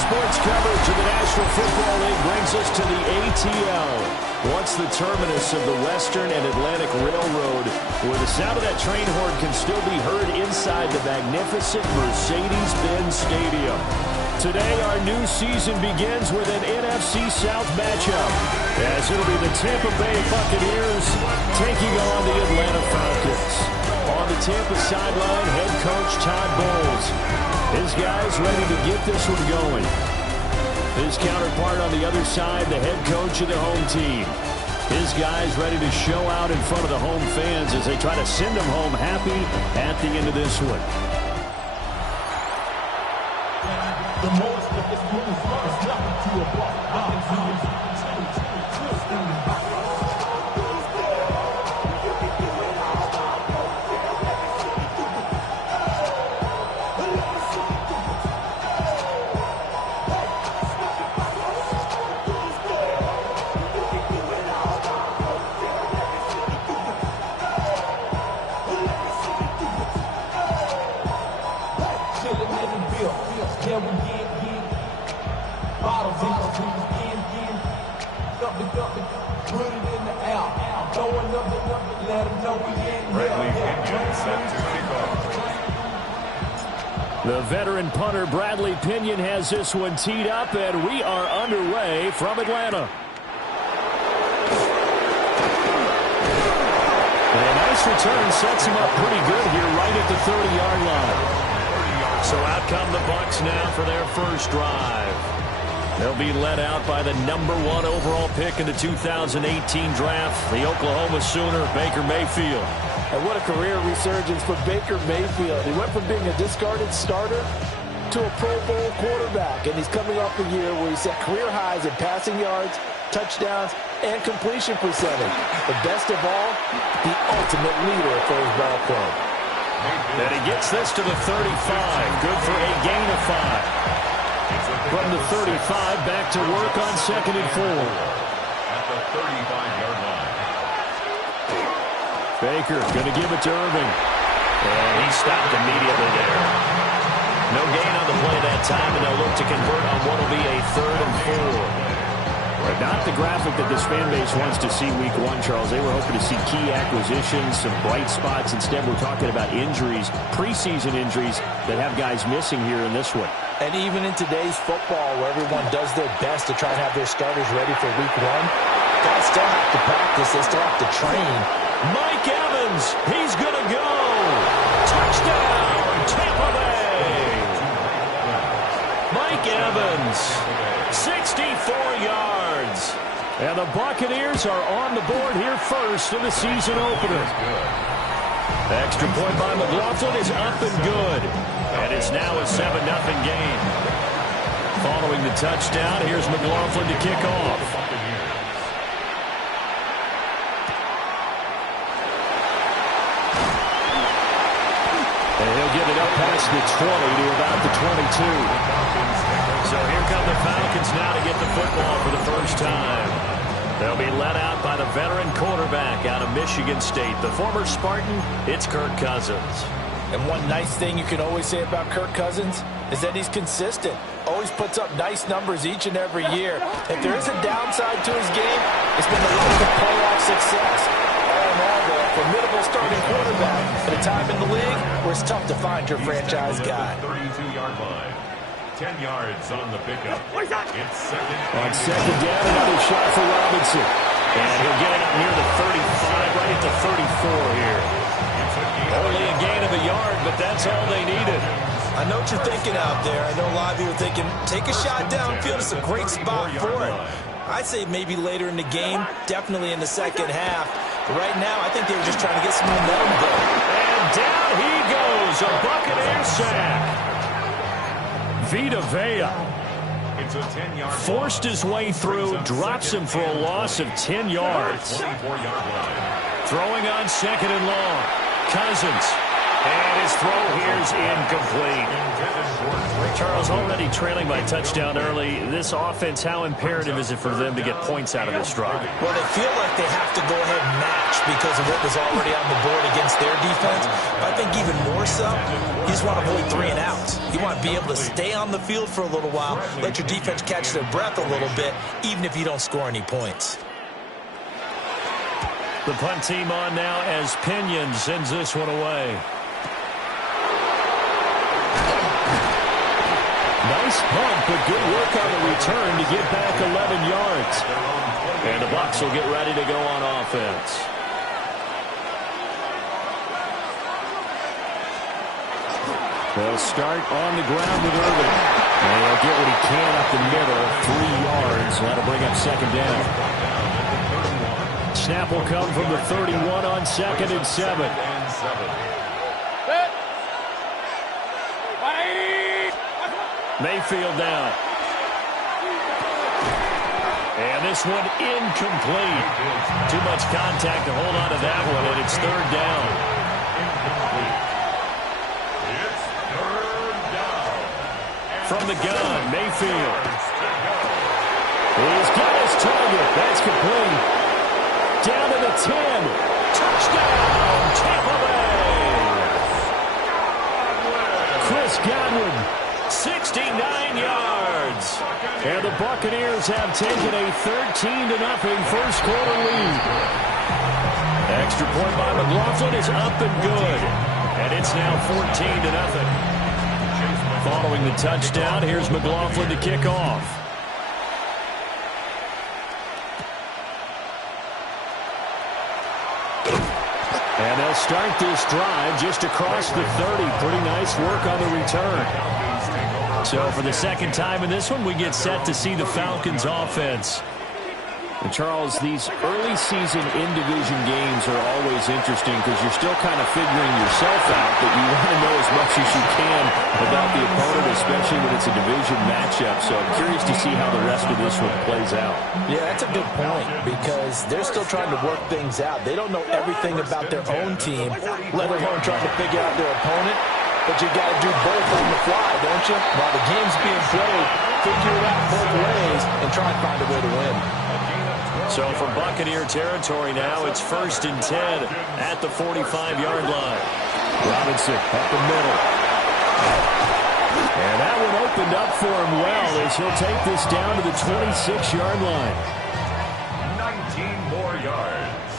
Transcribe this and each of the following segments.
Sports coverage of the National Football League brings us to the ATL. Once the terminus of the Western and Atlantic Railroad, where the sound of that train horn can still be heard inside the magnificent Mercedes-Benz Stadium. Today, our new season begins with an NFC South matchup, as it'll be the Tampa Bay Buccaneers taking on the Atlanta Falcons. On the Tampa sideline, head coach Todd Bowles. His guys ready to get this one going. His counterpart on the other side, the head coach of the home team. His guys ready to show out in front of the home fans as they try to send them home happy at the end of this one. The most of this move is nothing to a block. The veteran punter Bradley Pinion has this one teed up, and we are underway from Atlanta. And a nice return sets him up pretty good here right at the 30-yard line. So out come the Bucs now for their first drive. They'll be led out by the #1 overall pick in the 2018 draft, the Oklahoma Sooner, Baker Mayfield. And what a career resurgence for Baker Mayfield. He went from being a discarded starter to a Pro Bowl quarterback. And he's coming off a year where he set career highs in passing yards, touchdowns, and completion percentage. But best of all, the ultimate leader for his ball club. And he gets this to the 35. Good for a gain of 5. From the 35, back to work on 2nd and 4. At the 35-yard line. Baker going to give it to Irving. And he stopped immediately there. No gain on the play that time, and they'll look to convert on what will be a 3rd and 4. But not the graphic that this fan base wants to see week 1, Charles. They were hoping to see key acquisitions, some bright spots. Instead, we're talking about injuries, preseason injuries that have guys missing here in this one. And even in today's football, where everyone does their best to try and have their starters ready for week 1, guys still have to practice. They still have to train. Mike Evans, he's going to go. Touchdown, Tampa Bay. Mike Evans, 64 yards. And the Buccaneers are on the board here first in the season opener. Extra point by McLaughlin is up and good. And it's now a 7-0 game. Following the touchdown, here's McLaughlin to kick off. And he'll get it up past the 20 to about the 22. So here come the Falcons now to get the football for the first time. They'll be led out by the veteran quarterback out of Michigan State. The former Spartan, it's Kirk Cousins. And one nice thing you can always say about Kirk Cousins is that he's consistent. Always puts up nice numbers each and every year. If there is a downside to his game, it's been the lack of playoff success. All in all, though, a formidable starting quarterback at a time in the league where it's tough to find your franchise guy. 32-yard line. 10 yards on the pickup. It's second. On second down, another shot for Robinson. And he'll get it up near the 35, right at the 34 here. Only a gain of a yard, but that's all they needed. I know what you're thinking out there. I know a lot of you are thinking, take a shot downfield. It's a great spot for it. I'd say maybe later in the game, definitely in the second half. But right now, I think they were just trying to get some momentum going. And down he goes, a Buccaneer sack. Vita Vea It's a 10-yard forced his way through, drops him for a loss of 10 yards. 24-yard line. Throwing on 2nd and long. Cousins. And his throw here's incomplete. Charles, already trailing by touchdown early. This offense, how imperative is it for them to get points out of this drive? Well, they feel like they have to go ahead and match just because of what was already on the board against their defense. But I think even more so, you just want to avoid 3 and outs. You want to be able to stay on the field for a little while, let your defense catch their breath a little bit, even if you don't score any points. The punt team on now as Pinion sends this one away. Nice punt, but good work on the return to get back 11 yards. And the Bucs will get ready to go on offense. They'll start on the ground with Irvin. And he'll get what he can up the middle, 3 yards. That'll bring up second down. Snap will come from the 31 on 2nd and 7. Mayfield down. And this one incomplete. Too much contact to hold on to that one, and it's 3rd down. It's 3rd down. From the gun, Mayfield. He's got his target. That's complete. Down to the 10. Touchdown, Tampa Bay. Chris Godwin, 69 yards. And the Buccaneers have taken a 13-0 first quarter lead. Extra point by McLaughlin is up and good. And it's now 14-0. Following the touchdown, here's McLaughlin to kick off. And they'll start this drive just across the 30. Pretty nice work on the return. So for the second time in this one, we get set to see the Falcons offense. And Charles, these early season in-division games are always interesting because you're still kind of figuring yourself out, but you want to know as much as you can about the opponent, especially when it's a division matchup. So I'm curious to see how the rest of this one plays out. Yeah, that's a good point because they're still trying to work things out. They don't know everything about their own team, let alone trying to figure out their opponent. But you got to do both on the fly, don't you? While the game's being played, figure it out both ways and try and find a way to win. So from Buccaneer territory now, it's 1st and 10 at the 45-yard line. Robinson up the middle. And that one opened up for him well as he'll take this down to the 26-yard line. 19 more yards.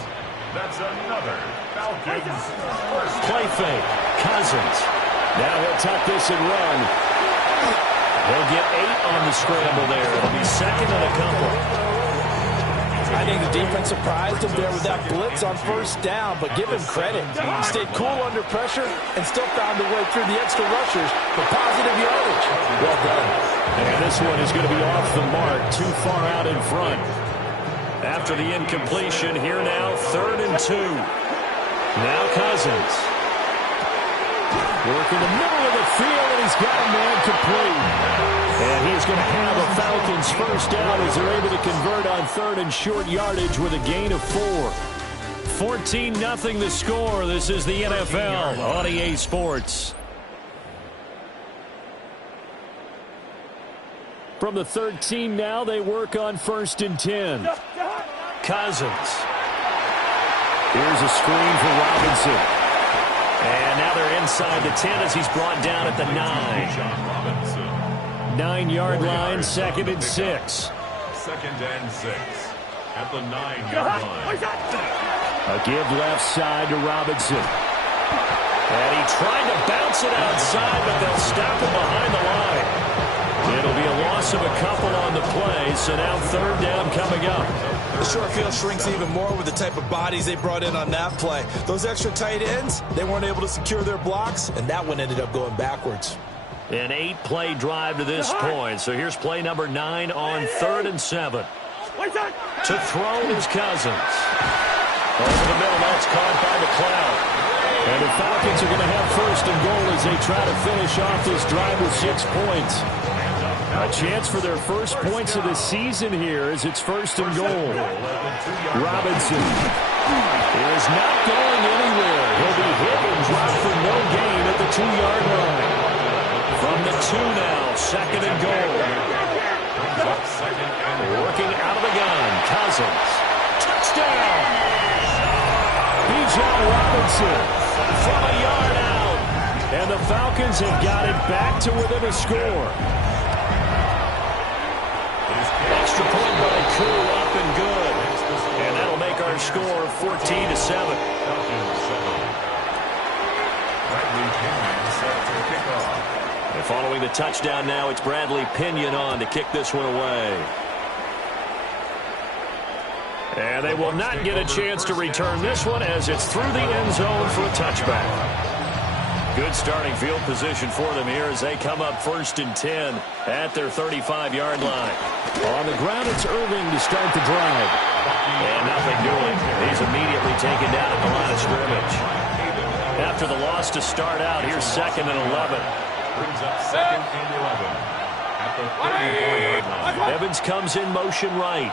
That's another Falcons first. Play fake. Cousins. Now he'll tuck this and run. He'll get 8 on the scramble there. It'll be 2nd and a couple. I think the defense surprised him there with that blitz on 1st down, but give him credit. He stayed cool under pressure and still found a way through the extra rushers for positive yardage. Well done. And this one is going to be off the mark, too far out in front. After the incompletion, here now, 3rd and 2. Now Cousins. Work in the middle of the field, and he's got a man complete. And he's going to have a Falcons first down as they're able to convert on 3rd and short yardage with a gain of 4. 14-0 the score. This is the NFL on EA Sports. From the 13 now, they work on 1st and 10. Cousins. Here's a screen for Robinson. And now they're inside the 10 as he's brought down at the 9. 9-yard line, 2nd and 6. 2nd and 6 at the 9-yard line. A give left side to Robinson. And he tried to bounce it outside, but they'll stop him behind the line. It'll be a loss of a couple on the play, so now 3rd down coming up. The short field shrinks even more with the type of bodies they brought in on that play. Those extra tight ends, they weren't able to secure their blocks, and that one ended up going backwards. An 8-play drive to this point. So here's play number 9 on 3rd and 7. To throw is Cousins. Over the middle, that's caught by McLeod. And the Falcons are going to have 1st and goal as they try to finish off this drive with 6 points. A chance for their first points of the season here as it's 1st and goal. Robinson is not going anywhere. He'll be hit and dropped for no gain at the 2-yard line. From the 2 now, 2nd and goal. Working out of the gun, Cousins. Touchdown! John Robinson from a yard out. And the Falcons have got it back to within a score. Extra point by Koo, up and good. And that'll make our score 14-7. And following the touchdown now, it's Bradley Pinion on to kick this one away. And they will not get a chance to return this one as it's through the end zone for a touchback. Good starting field position for them here as they come up 1st and 10 at their 35-yard line. On the ground, it's Irving to start the drive. And nothing doing. He's immediately taken down at the line of scrimmage. After the loss to start out, here's 2nd and 11. Brings up 2nd and 11 at the 34-yard line. Evans comes in motion right.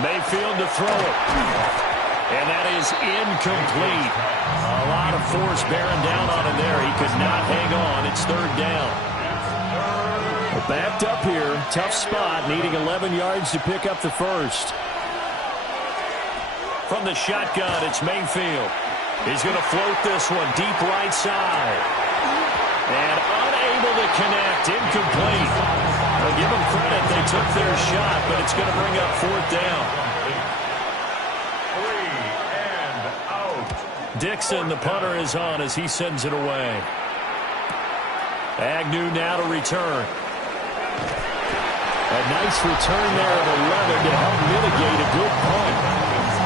Mayfield to throw it. And that is incomplete. A lot of force bearing down on him there. He could not hang on. It's 3rd down. We're backed up here. Tough spot. Needing 11 yards to pick up the first. From the shotgun, it's Mayfield. He's going to float this one deep right side. And unable to connect. Incomplete. I'll give them credit. They took their shot, but it's going to bring up 4th down. 3 and out. Dixon, the punter, is on as he sends it away. Agnew now to return. A nice return there of 11 to help mitigate a good punt.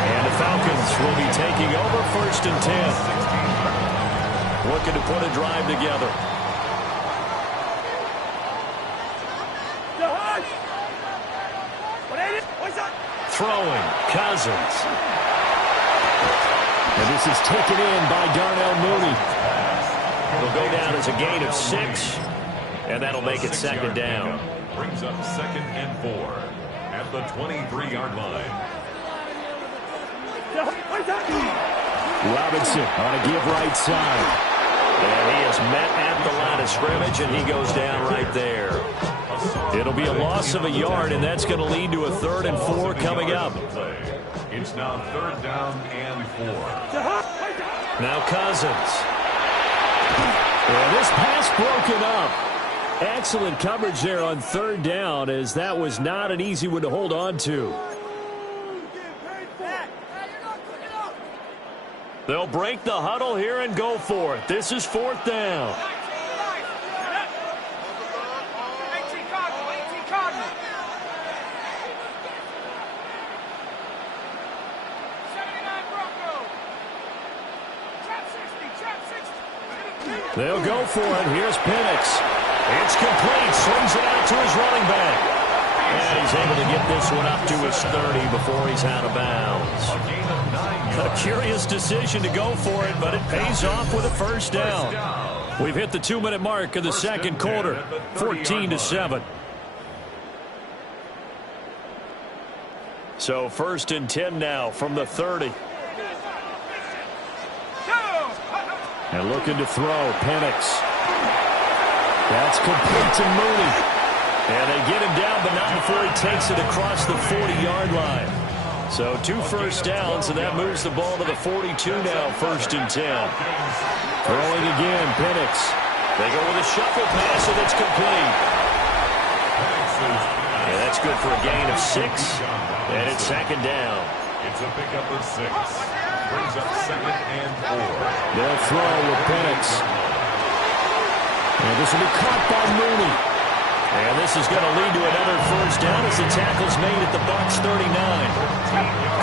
And the Falcons will be taking over 1st and 10. Looking to put a drive together. Throwing, Cousins. And this is taken in by Darnell Mooney. It'll go down as a gain of 6, and that'll make it 2nd down. Brings up 2nd and 4 at the 23-yard line. Robinson on a give right side. And he is met at the line of scrimmage, and he goes down right there. It'll be a loss of a yard, and that's going to lead to a 3rd and 4 coming up. It's now 3rd down and 4. Now Cousins. And this pass broken up. Excellent coverage there on 3rd down, as that was not an easy one to hold on to. They'll break the huddle here and go for it. This is 4th down. They'll go for it. Here's Penix. It's complete. Swings it out to his running back. And he's able to get this one up to his 30 before he's out of bounds. A curious decision to go for it, but it pays off with a 1st down. We've hit the 2-minute mark of the 2nd quarter. 14-7. So 1st and 10 now from the 30. And looking to throw, Penix. That's complete to Mooney. And they get him down, but not before he takes it across the 40-yard line. So 2 first downs, and that moves the ball to the 42 now, 1st and 10. Throwing again, Penix. They go with a shuffle pass, and it's complete. And that's good for a gain of 6. And it's 2nd down. It's a pickup of 6. Brings up 2nd and 4. They'll throw with Penix. And this will be caught by Mooney. And this is going to lead to another 1st down as the tackle's made at the Bucs 39.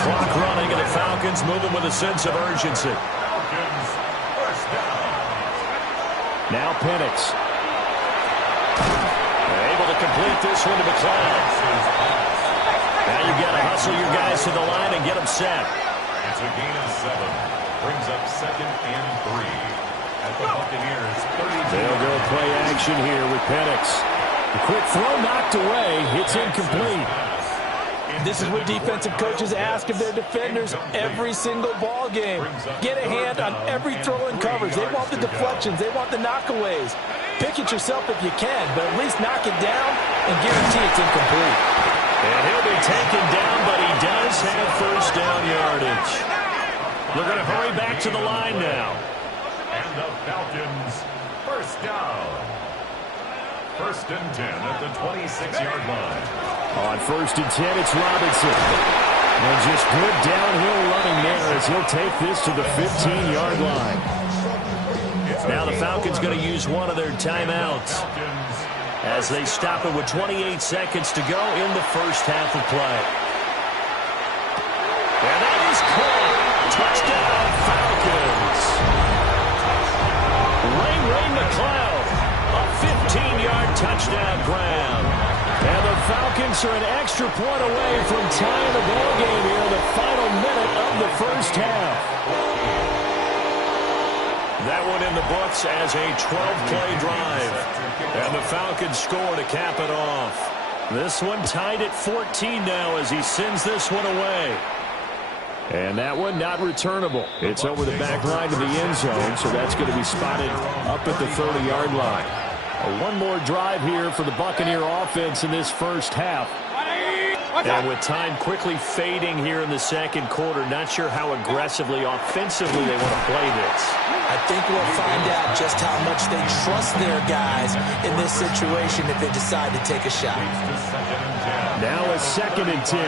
Clock running, and the Falcons moving with a sense of urgency. Falcons, 1st down. Now Penix. Able to complete this one to McLeod. Now you've got to hustle your guys to the line and get them set. It's a gain of 7. Brings up 2nd and 3. At the Buccaneers, 32. They'll go play action here with Penix. The quick throw knocked away. It's incomplete. This is what defensive coaches ask of their defenders every single ball game. Get a hand on every throw in coverage. They want the deflections. They want the knockaways. Pick it yourself if you can, but at least knock it down and guarantee it's incomplete. And he'll be taken down, but he does have first down yardage. They're going to hurry back to the line now. And the Falcons, first down. First and 10 at the 26-yard line. On first and 10, it's Robinson. And just good downhill running there as he'll take this to the 15-yard line. Now the Falcons going to use one of their timeouts as they stop it with 28 seconds to go in the first half of play. And that is caught. Touchdown, Falcons. Ray McLeod, a 15-yard touchdown grab. And the Falcons are an extra point away from tying the ball game here in the final minute of the first half. That one in the books as a 12-play drive. And the Falcons score to cap it off. This one tied at 14 now as he sends this one away. And that one not returnable. It's over the back line to the end zone, so that's going to be spotted up at the 30-yard line. One more drive here for the Buccaneer offense in this first half. And with time quickly fading here in the second quarter, not sure how aggressively, offensively they want to play this. I think we'll find out just how much they trust their guys in this situation if they decide to take a shot. Now a second and 10.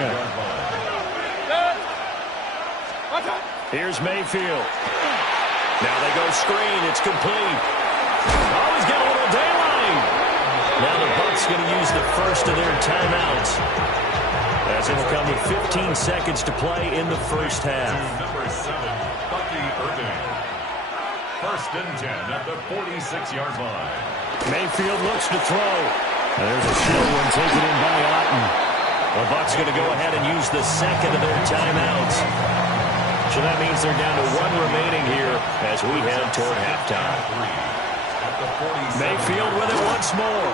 Here's Mayfield. Now they go screen. It's complete. Oh, he's got a little daylight. Now the Bucs going to use the first of their timeouts as it'll come with 15 seconds to play in the first half. Number 7, Bucky Irving. First and 10 at the 46-yard line. Mayfield looks to throw. There's a short one taken in by Otten. The Bucs going to go ahead and use the second of their timeouts. So that means they're down to one remaining here as we head toward halftime. Mayfield with it once more.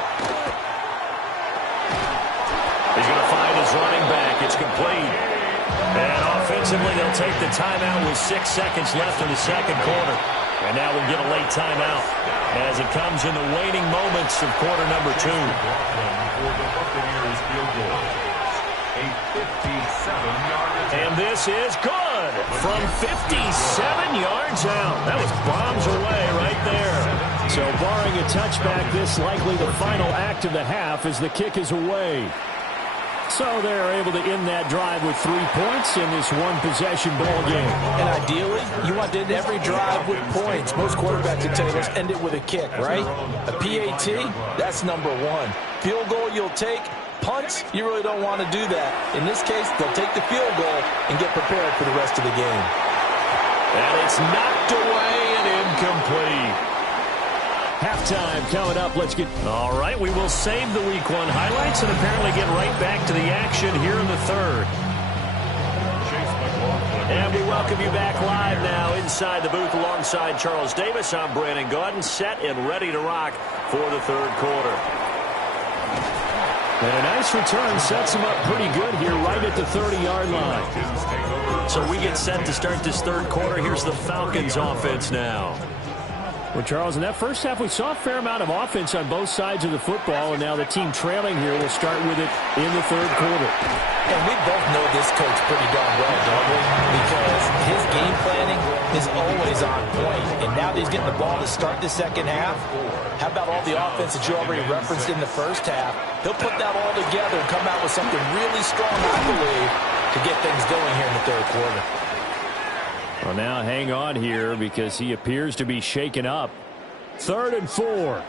He's going to find his running back. It's complete. And offensively, they'll take the timeout with 6 seconds left in the second quarter. And now we'll get a late timeout as it comes in the waning moments of quarter number 2. And this is good from 57 yards out. That was bombs away right there. So barring a touchback, this likely the final act of the half as the kick is away. So they're able to end that drive with 3 points in this one-possession ball game. And ideally, you want to end every drive with points. Most quarterbacks would tell you, let's end it with a kick, right? A PAT, that's number 1. Field goal you'll take. Punts, you really don't want to do that. In this case, they'll take the field goal and get prepared for the rest of the game. And it's knocked away and incomplete. Halftime coming up. Let's get... All right, we will save the Week 1 highlights and apparently get right back to the action here in the third. And we welcome you back live now inside the booth alongside Charles Davis. I'm Brandon Gaudin, set and ready to rock for the third quarter. And a nice return sets him up pretty good here right at the 30-yard line. So we get set to start this third quarter. Here's the Falcons offense now. Well, Charles, in that first half, we saw a fair amount of offense on both sides of the football, and now the team trailing here will start with it in the third quarter. And we both know this coach pretty darn well, don't we? Because his game planning is always on point. And now that he's getting the ball to start the second half, how about all the offense that you already referenced in the first half? He'll put that all together and come out with something really strong, I believe, to get things going here in the third quarter. Well, now hang on here because he appears to be shaken up. 3rd and 4.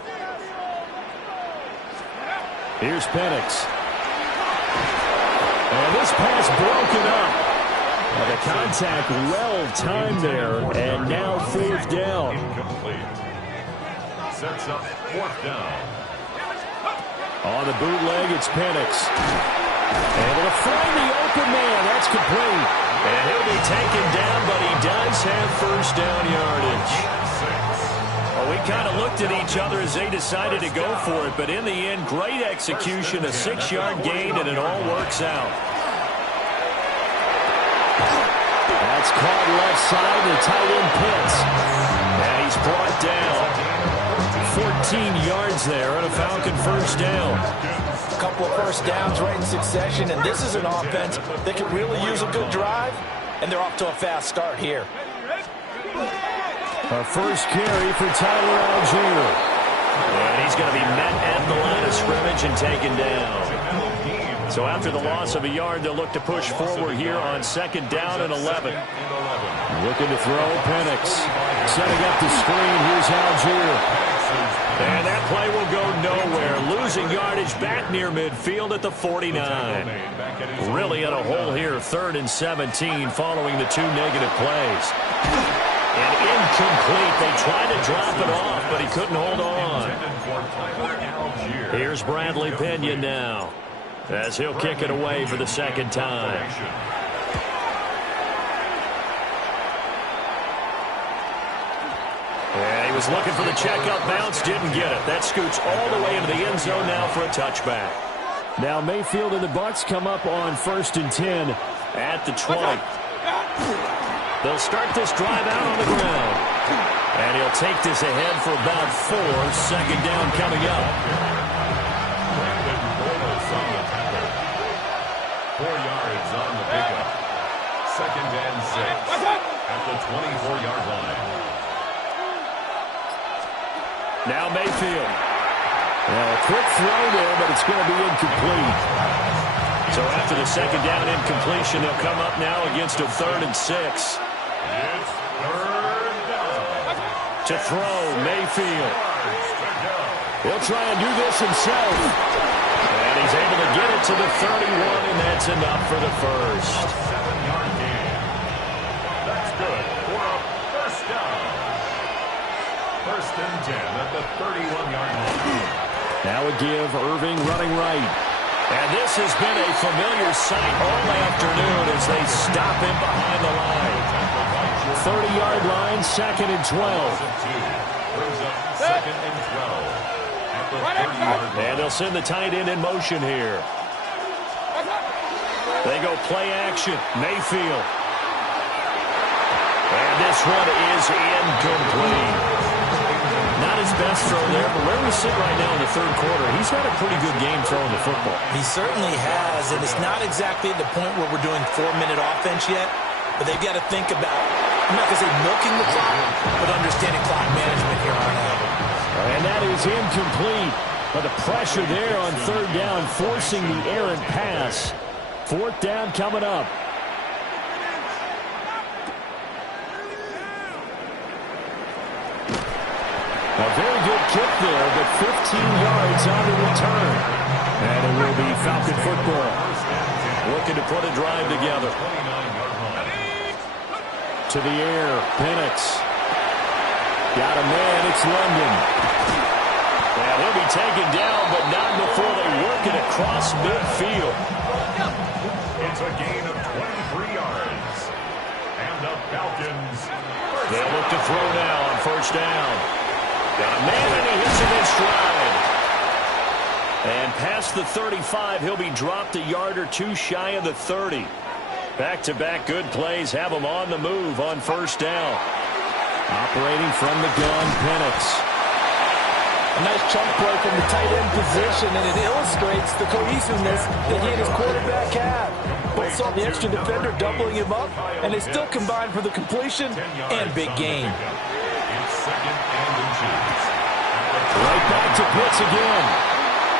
Here's Penix. And this pass broken up. Well, the contact well timed there, and now 4th down. Incomplete. Sets up 4th down. On the bootleg, it's Penix. Able to find the open man. That's complete. And he'll be taken down, but he does have first down yardage. Well, we kind of looked at each other as they decided to go for it, but in the end, great execution, a 6-yard gain, and it all works out. That's caught left side to tight end Pitts. And he's brought down. 14 yards there and a Falcon first down. A couple of first downs right in succession, and this is an offense that can really use a good drive, and they're off to a fast start here. A first carry for Tyler Algier. And he's going to be met at the line of scrimmage and taken down. So after the loss of a yard, they'll look to push forward here on second down and 11. Looking to throw, Penix. Setting up the screen, here's Algier. And that play will go nowhere. Losing yardage back near midfield at the 49. Really in a hole here, 3rd and 17 following the 2 negative plays. And incomplete. They tried to drop it off, but he couldn't hold on. Here's Bradley Pinion now, as he'll kick it away for the second time. And he was looking for the checkup bounce, didn't get it. That scoots all the way into the end zone now for a touchback. Now Mayfield and the Bucs come up on 1st and 10 at the 20. They'll start this drive out on the ground. And he'll take this ahead for about 4. Second down coming up. 4 yards on the pickup. 2nd and 6 at the 24-yard line. Now Mayfield. Well, a quick throw there, but it's going to be incomplete. So after the second down incompletion, they'll come up now against a 3rd and 6. It's 3rd down. To throw, Mayfield. He'll try and do this himself. And he's able to get it to the 31, and that's enough for the first. 7-yard gain. That's good for a first down. 1st and 10 at the 31-yard line. Now a give, Irving running right. And this has been a familiar sight all afternoon as they stop him behind the line. 30-yard line, 2nd and 12. Brings up 2nd and 12 at the 30-yard line. And they'll send the tight end in motion here. They go play action, Mayfield. And this one is incomplete. Not his best throw there, but where we sit right now in the 3rd quarter, he's had a pretty good game throwing the football. He certainly has, and it's not exactly at the point where we're doing 4-minute offense yet, but they've got to think about, I'm not going to say milking the clock, but understanding clock management here on out. And that is incomplete. But the pressure there on 3rd down, forcing the errant pass. 4th down coming up. A very good kick there, but 15 yards on the return. And it will be Falcon football. Looking to put a drive together. To the air, Penix. Got a man, it's London. And he'll be taken down, but not before they work it across midfield. It's a gain of 23 yards. And the Falcons. They'll look to throw now on 1st down. Got a man, and he hits him in stride. And past the 35, he'll be dropped a yard or 2 shy of the 30. Back-to-back good plays have him on the move on 1st down. Operating from the gun, Penix. A nice chunk play from the tight end position, and it illustrates the cohesiveness that he and his quarterback have. Both saw the extra defender doubling him up, and they still combined for the completion and big gain. Right back to Pitts again.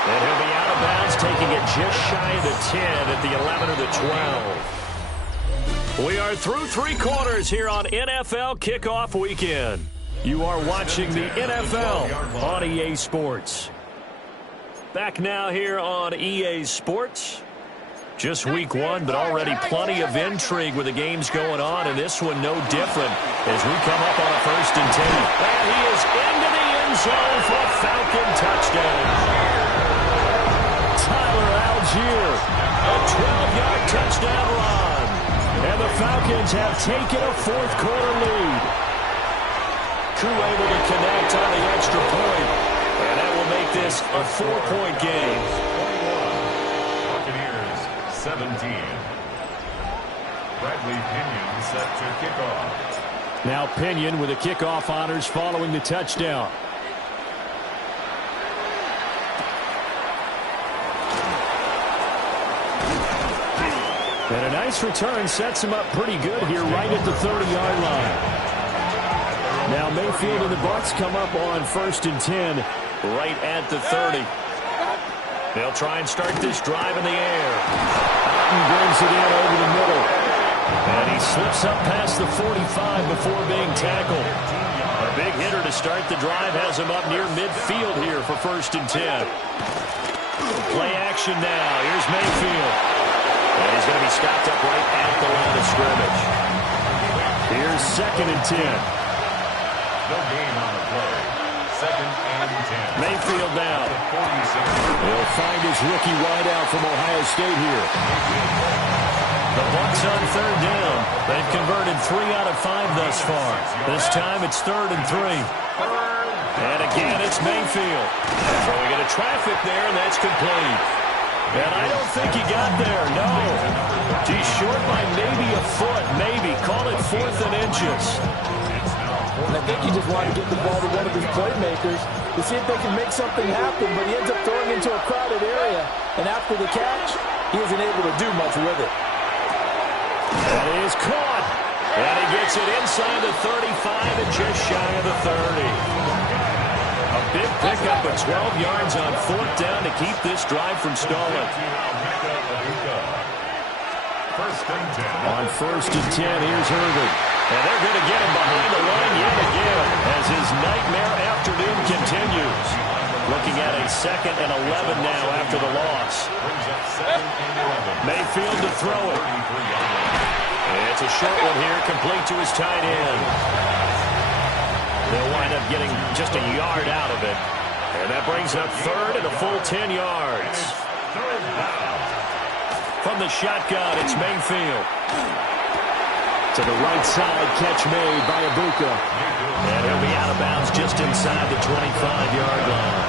And he'll be out of bounds, taking it just shy of the 10 at the 11 or the 12. We are through 3 quarters here on NFL Kickoff Weekend. You are watching the NFL on EA Sports. Back now here on EA Sports. Just week 1, but already plenty of intrigue with the games going on, and this one no different as we come up on a 1st and 10. And he is into the end zone for a Falcon touchdown. Tyler Algier, a 12-yard touchdown run. And the Falcons have taken a 4th quarter lead. Koo able to connect on the extra point, and that will make this a 4-point game. 17. Bradley Pinion set to kick off. Now Pinion with the kickoff honors following the touchdown. And a nice return sets him up pretty good here right at the 30-yard line. Now Mayfield and the Bucs come up on 1st and 10 right at the 30. They'll try and start this drive in the air. Otten brings it in over the middle. And he slips up past the 45 before being tackled. A big hitter to start the drive has him up near midfield here for 1st and 10. Play action now. Here's Mayfield. And he's going to be stopped up right at the line of scrimmage. Here's 2nd and 10. No gain on the play. 2nd and 10. Mayfield now. He'll find his rookie wideout from Ohio State here. The Bucs on 3rd down. They've converted 3 out of 5 thus far. This time it's 3rd and 3. And again, it's Mayfield. Throwing into traffic there, and that's complete. And I don't think he got there, no. He's short by maybe a foot, maybe. Call it 4th and inches. And I think he just wanted to get the ball to one of his playmakers to see if they can make something happen, but he ends up throwing into a crowded area. And after the catch, he isn't able to do much with it. That is caught. And he gets it inside the 35 and just shy of the 30. A big pickup of 12 yards on 4th down to keep this drive from stalling. On 1st and 10, here's Herbert. And they're going to get him behind the line yet again as his nightmare afternoon continues. Looking at a 2nd and 11 now after the loss. Mayfield to throw it. It's a short one here, complete to his tight end. They'll wind up getting just a yard out of it. And that brings up 3rd and a full 10 yards. From the shotgun, it's Mayfield. To the right side, catch made by Ibuka. And he'll be out of bounds just inside the 25-yard line.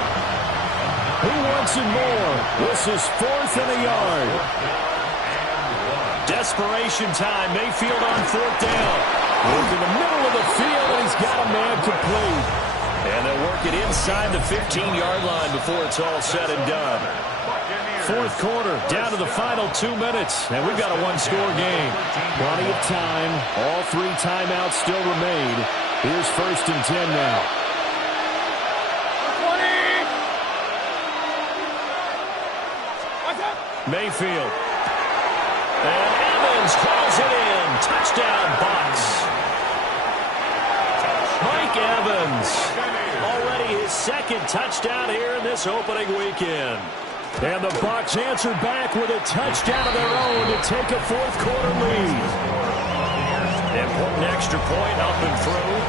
Who wants it more? This is 4th and a yard. Desperation time. Mayfield on 4th down. Moves in the middle of the field, and he's got a man complete. And they'll work it inside the 15-yard line before it's all said and done. 4th quarter, down to the final 2 minutes, and we've got a one-score game. Plenty of time. All 3 timeouts still remain. Here's 1st and 10 now. Mayfield. And Evans calls it in. Touchdown, Bucs. Mike Evans. Already his 2nd touchdown here in this opening weekend. And the Bucs answer back with a touchdown of their own to take a 4th quarter lead. Important extra point up and through.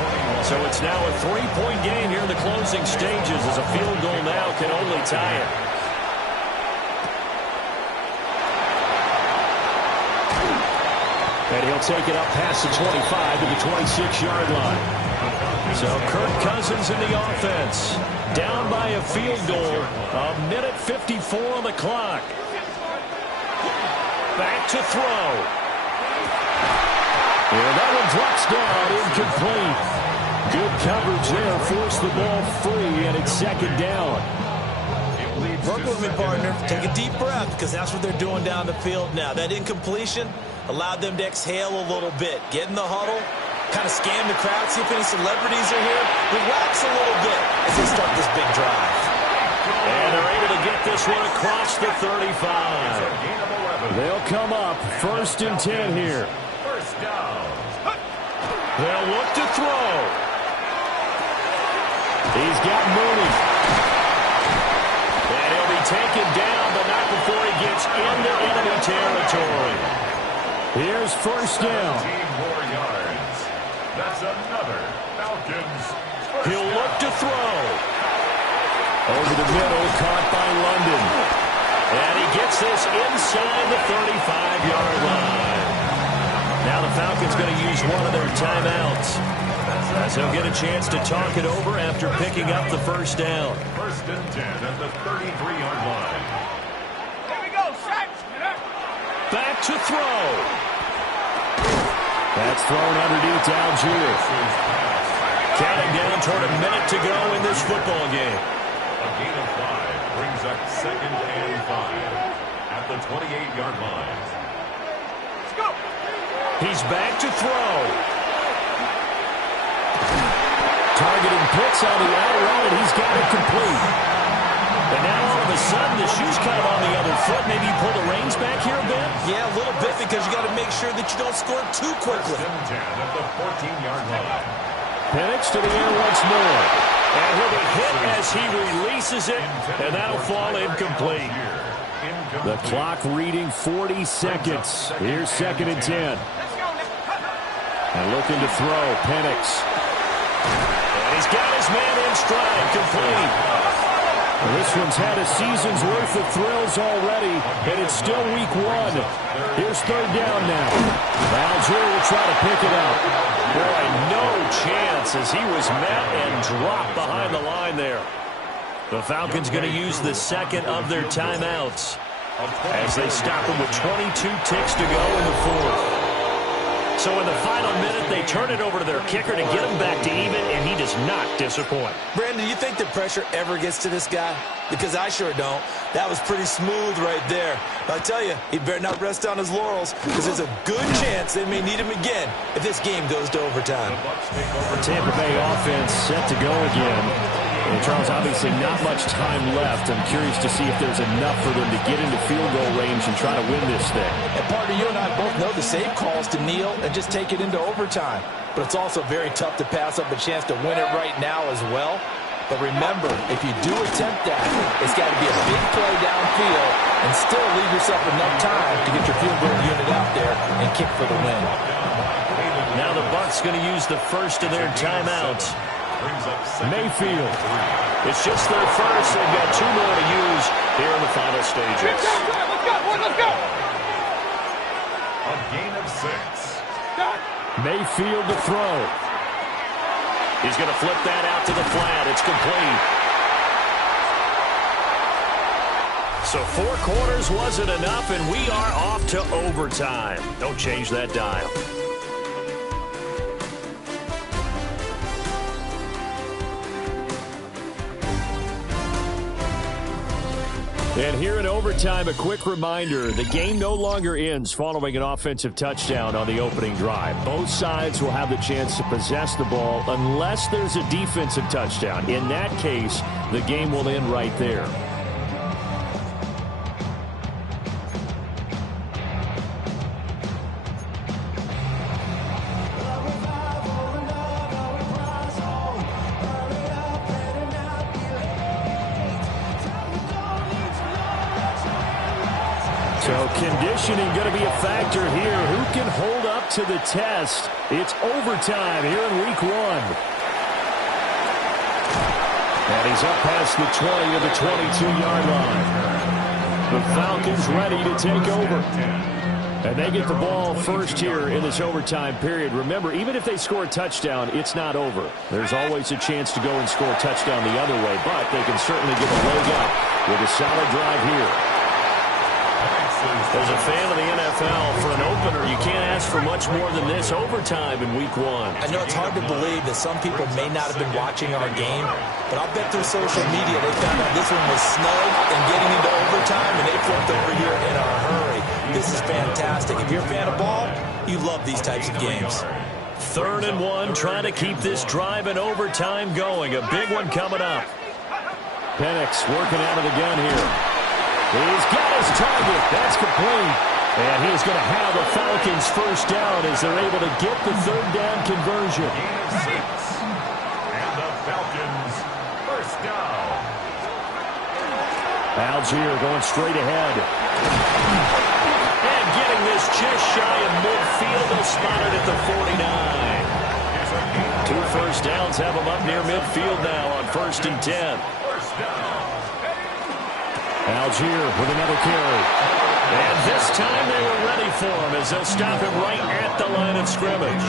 So it's now a 3-point game here in the closing stages as a field goal now can only tie it. And he'll take it up past the 25 to the 26-yard line. So Kirk Cousins in the offense. Down by a field goal. A minute 54 on the clock. Back to throw. And that one drops down, incomplete. Good coverage there. Forced the ball free, and it's 2nd down. Work with me, partner. Take a deep breath, because that's what they're doing down the field now. That incompletion allowed them to exhale a little bit. Get in the huddle, kind of scan the crowd, see if any celebrities are here. Relax a little bit as they start this big drive. And they're able to get this one across the 35. They'll come up 1st and 10 here. They'll look to throw. He's got Mooney. And he'll be taken down, but not before he gets into enemy territory. Here's 1st down. That's another Falcons. He'll look to throw. Over the middle, caught by London. And he gets this inside the 35-yard line. Now the Falcons going to use one of their timeouts, as they'll get a chance to talk it over after picking up the 1st down. 1st and 10 at the 33-yard line. Here we go, Shaq. Back to throw. That's thrown underneath to Algier. Counting down toward a minute to go in this football game. A gain of 5 brings up 2nd and 5 at the 28-yard line. He's back to throw. Targeting Pitts on the out route, and he's got it complete. And now all of a sudden, the shoe's kind of on the other foot. Maybe you pull the reins back here a bit? Yeah, a little bit, because you got to make sure that you don't score too quickly. At the 14-yard line. Penix to the air once more. And he'll be hit as he releases it, and that'll fall incomplete. The clock reading 40 seconds. Here's 2nd and 10. And looking to throw, Penix. And he's got his man in stride, complete. Well, this one's had a season's worth of thrills already, and it's still week 1. Here's 3rd down now. Algier will try to pick it up. Boy, no chance as he was met and dropped behind the line there. The Falcons going to use the 2nd of their timeouts as they stop him with 22 ticks to go in the 4th. So in the final minute, they turn it over to their kicker to get him back to even, and he does not disappoint. Brandon, do you think the pressure ever gets to this guy? Because I sure don't. That was pretty smooth right there. I tell you, he better not rest on his laurels, because there's a good chance they may need him again if this game goes to overtime. The Tampa Bay offense set to go again. And Charles, obviously not much time left. I'm curious to see if there's enough for them to get into field goal range and try to win this thing. And partner, you and I both know the safe calls to kneel and just take it into overtime. But it's also very tough to pass up a chance to win it right now as well. But remember, if you do attempt that, it's got to be a big play downfield and still leave yourself enough time to get your field goal unit out there and kick for the win. Now the Bucs going to use the first of their timeouts. Mayfield. It's just their first. They've got 2 more to use here in the final stages. Let's go, boys, let's go. A gain of 6. Mayfield to throw. He's going to flip that out to the flat. It's complete. So 4 quarters wasn't enough, and we are off to overtime. Don't change that dial. And here in overtime, a quick reminder, the game no longer ends following an offensive touchdown on the opening drive. Both sides will have the chance to possess the ball unless there's a defensive touchdown. In that case, the game will end right there. So conditioning going to be a factor here. Who can hold up to the test? It's overtime here in week 1. And he's up past the 20 of the 22-yard line. The Falcons ready to take over. And they get the ball first here in this overtime period. Remember, even if they score a touchdown, it's not over. There's always a chance to go and score a touchdown the other way, but they can certainly get a leg up with a solid drive here. As a fan of the NFL, for an opener, you can't ask for much more than this overtime in week 1. I know it's hard to believe that some people may not have been watching our game, but I'll bet through social media they found out this one was snug and getting into overtime, and they flipped over here in a hurry. This is fantastic. If you're a fan of ball, you love these types of games. 3rd and 1, trying to keep this drive in overtime going. A big one coming up. Penix working out of the gun here. He's got his target. That's complete. And he is going to have the Falcons first down as they're able to get the 3rd down conversion. And the Falcons first down. Algier going straight ahead. And getting this just shy of midfield. They'll spot it at the 49. 2 first downs have them up near midfield now on 1st and 10. First down. Algier with another carry. And this time they were ready for him as they'll stop him right at the line of scrimmage.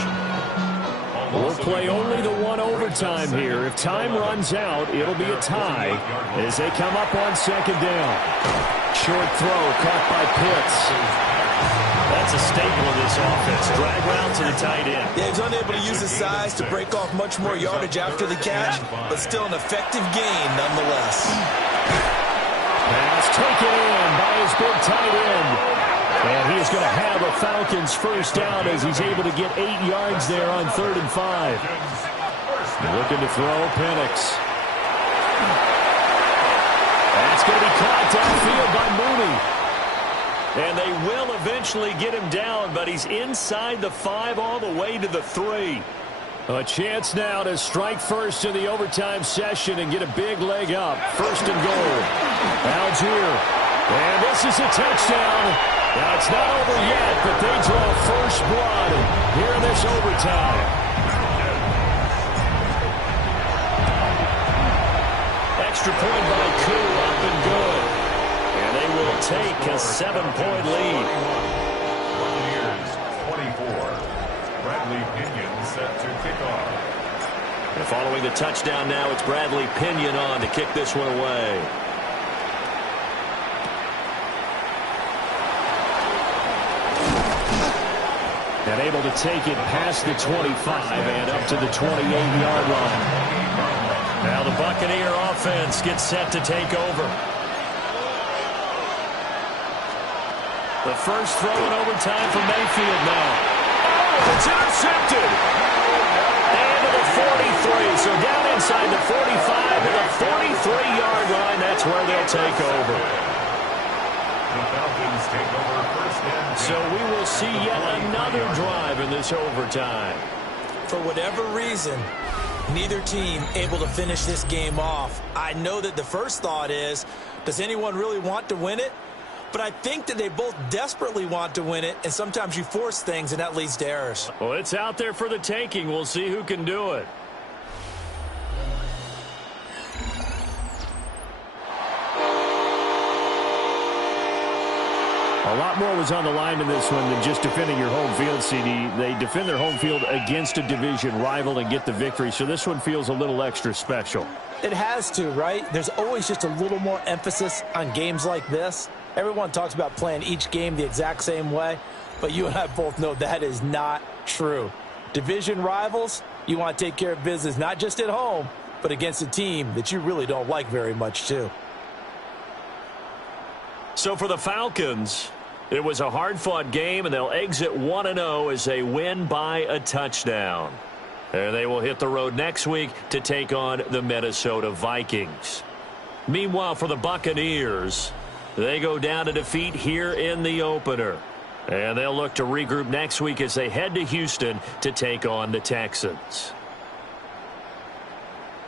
We'll play only the 1 overtime here. If time runs out, it'll be a tie as they come up on 2nd down. Short throw caught by Pitts. That's a staple of this offense. Drag route to the tight end. Yeah, he's unable to use his size to break off much more yardage after the catch, but still an effective gain nonetheless. Pass taken in by his big tight end. And he is going to have a Falcons first down as he's able to get 8 yards there on 3rd and 5. Looking to throw, Penix. That's going to be caught downfield by Mooney. And they will eventually get him down, but he's inside the 5 all the way to the 3. A chance now to strike first in the overtime session and get a big leg up. 1st and goal. Algier. And this is a touchdown. Now, it's not over yet, but they draw first blood here in this overtime. Extra point by Koo, up and good. And they will take a 7-point lead. Buccaneers 24. Bradley Pinion set to kick off. And following the touchdown now, it's Bradley Pinion on to kick this one away. And able to take it past the 25 and up to the 28-yard line. Now the Buccaneer offense gets set to take over. The first throw in overtime for Mayfield now. Oh, it's intercepted. And to the 43. So down inside the 45 to the 43-yard line. That's where they'll take over. The Falcons take over first and 10. So we will see yet another drive in this overtime. For whatever reason, neither team able to finish this game off. I know that the first thought is, does anyone really want to win it? But I think that they both desperately want to win it, and sometimes you force things, and that leads to errors. Well, it's out there for the taking. We'll see who can do it. A lot more was on the line in this one than just defending your home field, CD. They defend their home field against a division rival and get the victory, so this one feels a little extra special. It has to, right? There's always just a little more emphasis on games like this. Everyone talks about playing each game the exact same way, but you and I both know that is not true. Division rivals, you want to take care of business not just at home, but against a team that you really don't like very much, too. So for the Falcons, it was a hard-fought game, and they'll exit 1-0 as they win by a touchdown. And they will hit the road next week to take on the Minnesota Vikings. Meanwhile, for the Buccaneers, they go down to defeat here in the opener. And they'll look to regroup next week as they head to Houston to take on the Texans.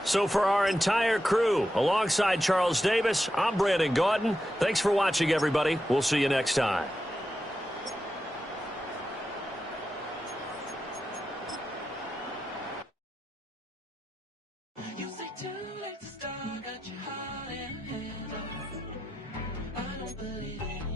So for our entire crew, alongside Charles Davis, I'm Brandon Gaudin. Thanks for watching, everybody. We'll see you next time. You say too late to start, got your heart in hand. I don't believe it.